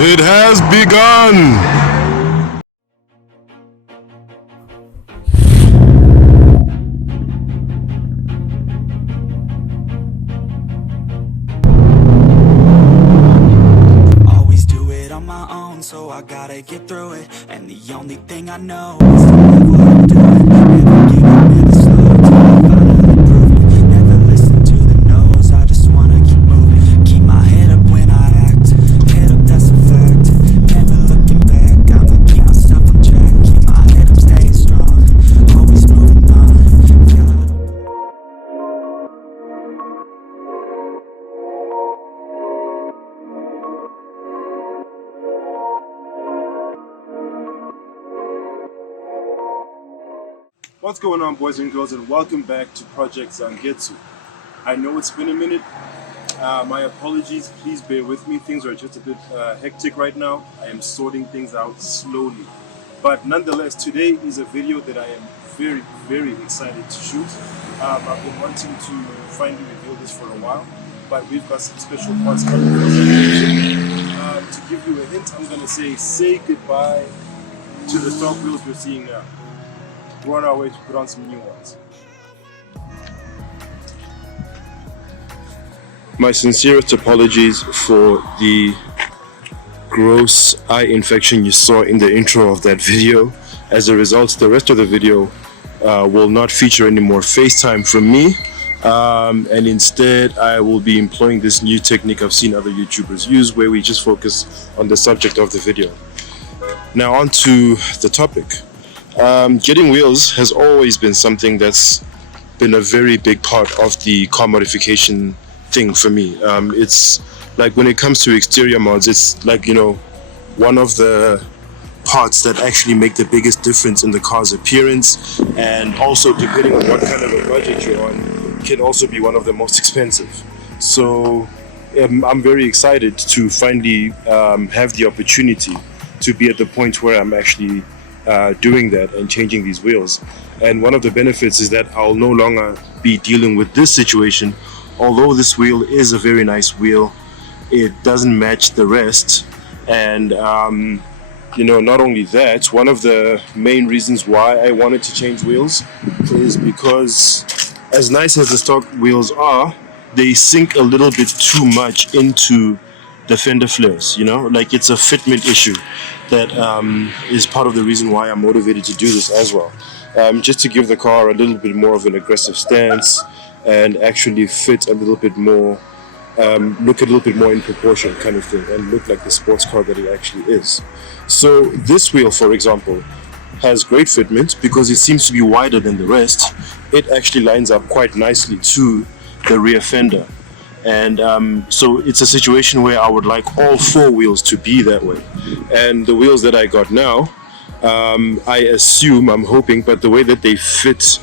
It has begun! Always do it on my own, so I gotta get through it. And the only thing I know is to love what I'm doing. Never give up, never slow, till I finally prove it. Never listen to the no's, I just wanna keep moving. Keep my head up when I act, head up, that's a fact. Never looking back, I'ma keep myself on track. Keep my head up, staying strong, always moving on. Feel like What's going on, boys and girls, and welcome back to Project Zangetsu. I know it's been a minute. My apologies, please bear with me. Things are just a bit hectic right now. I am sorting things out slowly. But nonetheless, today is a video that I am very, very excited to shoot. I've been wanting to finally reveal this for a while, but we've got some special parts coming for us. To give you a hint, I'm going to say goodbye to the stock wheels we're seeing now. We're on our way to put on some new ones. My sincerest apologies for the gross eye infection you saw in the intro of that video. As a result, the rest of the video will not feature any more FaceTime from me, and instead I will be employing this new technique I've seen other YouTubers use, where we just focus on the subject of the video. Now on to the topic. Getting wheels has always been something that's been a very big part of the car modification thing for me. It's like when it comes to exterior mods, it's like, you know, one of the parts that actually make the biggest difference in the car's appearance, and also depending on what kind of a budget you're on, can also be one of the most expensive. So I'm very excited to finally have the opportunity to be at the point where I'm actually doing that and changing these wheels. And one of the benefits is that I'll no longer be dealing with this situation. Although this wheel is a very nice wheel, it doesn't match the rest. And you know, not only that, one of the main reasons why I wanted to change wheels is because, as nice as the stock wheels are, they sink a little bit too much into the fender flares, you know, like it's a fitment issue that is part of the reason why I'm motivated to do this as well. Just to give the car a little bit more of an aggressive stance and actually fit a little bit more, look a little bit more in proportion kind of thing, and look like the sports car that it actually is. So this wheel, for example, has great fitment because it seems to be wider than the rest. It actually lines up quite nicely to the rear fender. And so it's a situation where I would like all four wheels to be that way. And the wheels that I got now, I assume, I'm hoping, but the way that they fit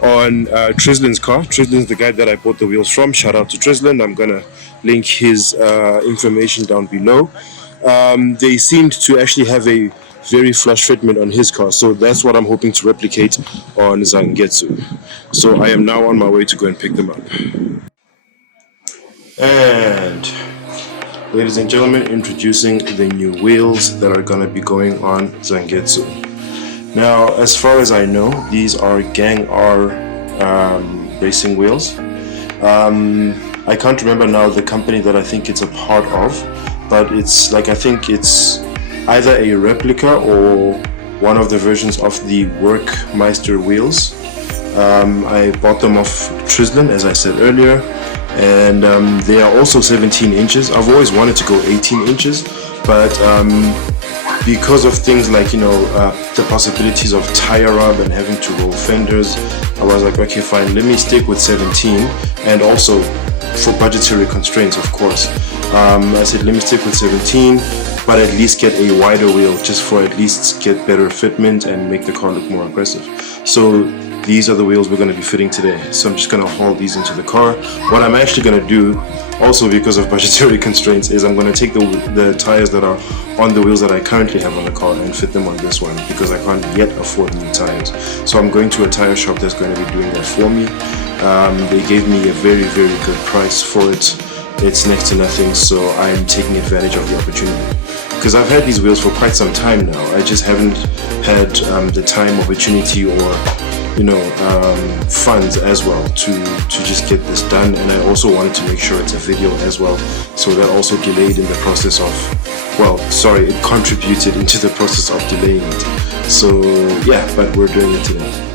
on Trislin's car, Trislin's the guy that I bought the wheels from, shout out to Trislin, I'm gonna link his information down below. They seemed to actually have a very flush fitment on his car, so that's what I'm hoping to replicate on Zangetsu. So I am now on my way to go and pick them up. And ladies and gentlemen, introducing the new wheels that are going to be going on Zangetsu. Now, as far as I know, these are Gang R racing wheels. I can't remember now the company that I think it's a part of, but it's like, I think it's either a replica or one of the versions of the Workmeister wheels. I bought them off Trislin, as I said earlier. And they are also 17 inches. I've always wanted to go 18 inches, but because of things like, you know, the possibilities of tire rub and having to roll fenders, I was like, okay, fine, let me stick with 17, and also for budgetary constraints, of course. I said, let me stick with 17, but at least get a wider wheel, just for at least get better fitment and make the car look more aggressive. So these are the wheels we're going to be fitting today. So I'm just going to haul these into the car. What I'm actually going to do, also because of budgetary constraints, is I'm going to take the tires that are on the wheels that I currently have on the car and fit them on this one, because I can't yet afford new tires. So I'm going to a tire shop that's going to be doing that for me. They gave me a very, very good price for it. It's next to nothing, so I'm taking advantage of the opportunity. because I've had these wheels for quite some time now. I just haven't had the time, opportunity, or funds as well to just get this done. And I also wanted to make sure it's a video as well, so that also delayed in the process of, it contributed into the process of delaying it. So yeah, but we're doing it today.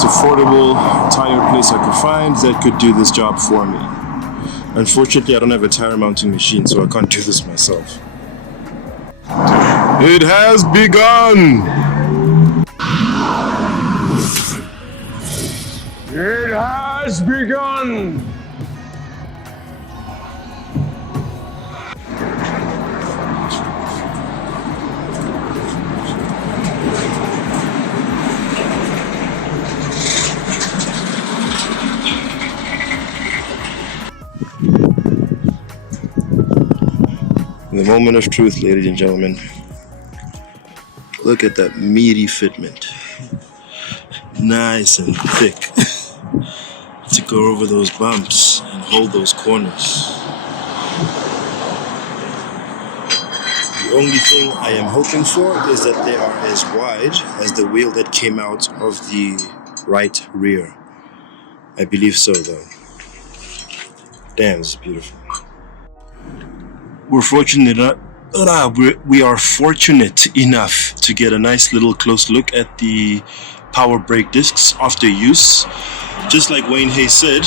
Affordable tire place I could find that could do this job for me. Unfortunately, I don't have a tire mounting machine, so I can't do this myself. It has begun! It has begun! The moment of truth, ladies and gentlemen. Look at that meaty fitment. Nice and thick. To go over those bumps and hold those corners. The only thing I am hoping for is that they are as wide as the wheel that came out of the right rear. I believe so, though. Damn, this is beautiful. We are fortunate enough to get a nice little close look at the power brake discs after use. Just like Wayne Hayes said,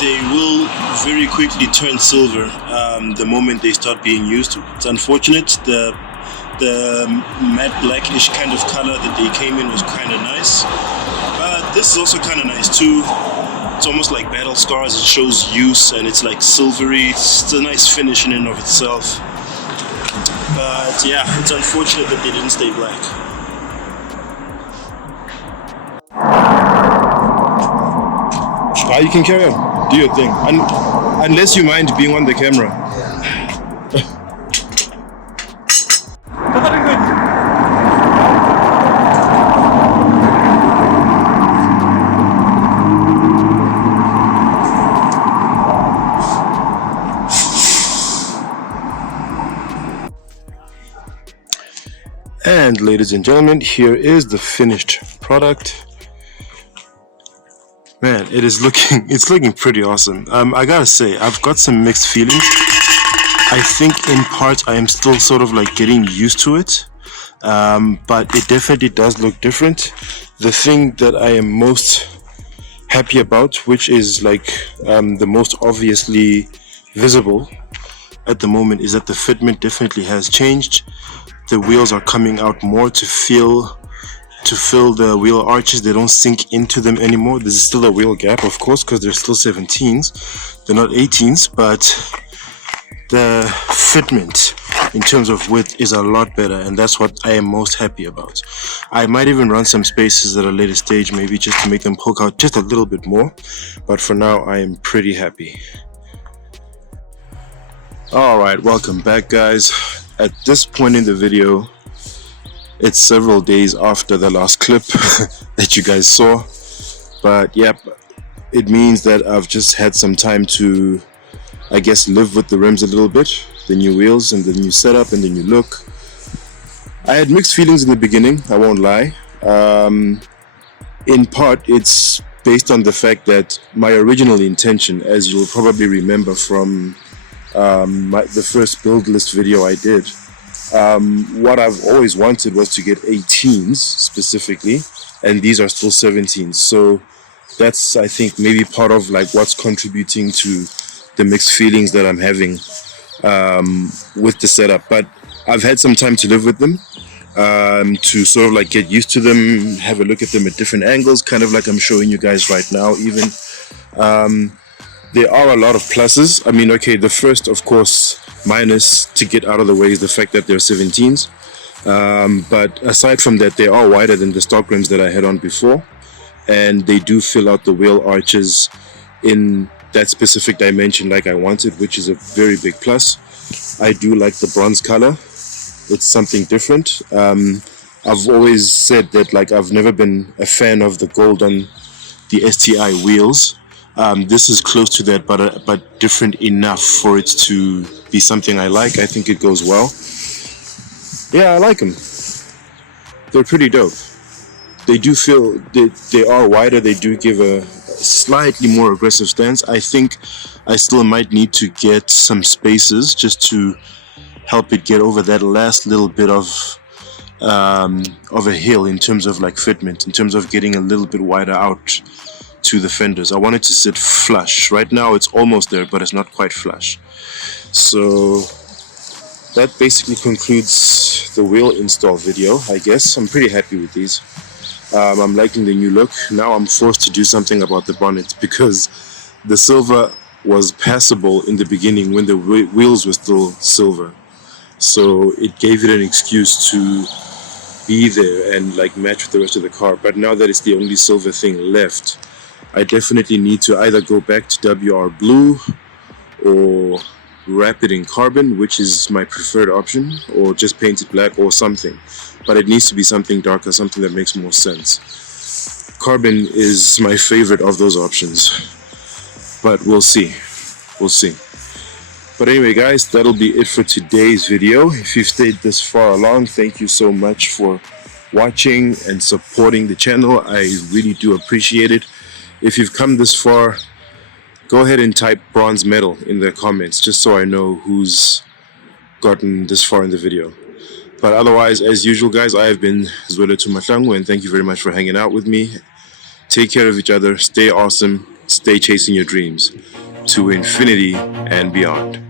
they will very quickly turn silver the moment they start being used. It's unfortunate. The matte blackish kind of color that they came in was kind of nice, but this is also kind of nice too. It's almost like battle scars. It shows use, and it's like silvery. It's a nice finish in and of itself. But yeah, it's unfortunate that they didn't stay black. You can carry on. Do your thing. Unless you mind being on the camera. And ladies and gentlemen, here is the finished product. Man, it's looking pretty awesome. I gotta say, I've got some mixed feelings. I think in part I am still sort of like getting used to it, but it definitely does look different. The thing that I am most happy about, which is like the most obviously visible at the moment, is that the fitment definitely has changed. The wheels are coming out more to fill the wheel arches. They don't sink into them anymore. There's still a wheel gap, of course, because they're still 17s. They're not 18s, but the fitment in terms of width is a lot better, and that's what I am most happy about. I might even run some spaces at a later stage, maybe just to make them poke out just a little bit more, but for now I am pretty happy. Alright, welcome back, guys. At this point in the video, it's several days after the last clip that you guys saw, but yep, it means that I've just had some time to, I guess, live with the rims a little bit, the new wheels and the new setup and the new look. I had mixed feelings in the beginning, I won't lie. In part, it's based on the fact that my original intention, as you'll probably remember from the first build list video I did, what I've always wanted was to get 18s specifically, and these are still 17s. So that's, I think, maybe part of like what's contributing to the mixed feelings that I'm having with the setup. But I've had some time to live with them, to sort of like get used to them, have a look at them at different angles, kind of like I'm showing you guys right now even. There are a lot of pluses. I mean, okay, the first, of course, minus to get out of the way is the fact that they're 17s. But aside from that, they are wider than the stock rims that I had on before, and they do fill out the wheel arches in that specific dimension like I wanted, which is a very big plus. I do like the bronze color. It's something different. I've always said that like I've never been a fan of the gold on the STI wheels. This is close to that, but different enough for it to be something I like. I think it goes well. Yeah, I like them. They're pretty dope. They do feel they are wider. They do give a slightly more aggressive stance. I think I still might need to get some spaces just to help it get over that last little bit of a hill in terms of like fitment, in terms of getting a little bit wider out to the fenders. I want it to sit flush. Right now it's almost there, but it's not quite flush. So that basically concludes the wheel install video, I guess. I'm pretty happy with these. I'm liking the new look. Now I'm forced to do something about the bonnet because the silver was passable in the beginning when the wheels were still silver. So it gave it an excuse to be there and like match with the rest of the car. But now that it's the only silver thing left, I definitely need to either go back to WR blue or wrap it in carbon, which is my preferred option, or just paint it black or something. But it needs to be something darker, something that makes more sense. Carbon is my favorite of those options, but we'll see. We'll see. But anyway, guys, that'll be it for today's video. If you've stayed this far along, thank you so much for watching and supporting the channel. I really do appreciate it. If you've come this far, go ahead and type bronze medal in the comments, just so I know who's gotten this far in the video. But otherwise, as usual, guys, I have been Zwelethini Mahlangu, and thank you very much for hanging out with me. Take care of each other, stay awesome, stay chasing your dreams to infinity and beyond.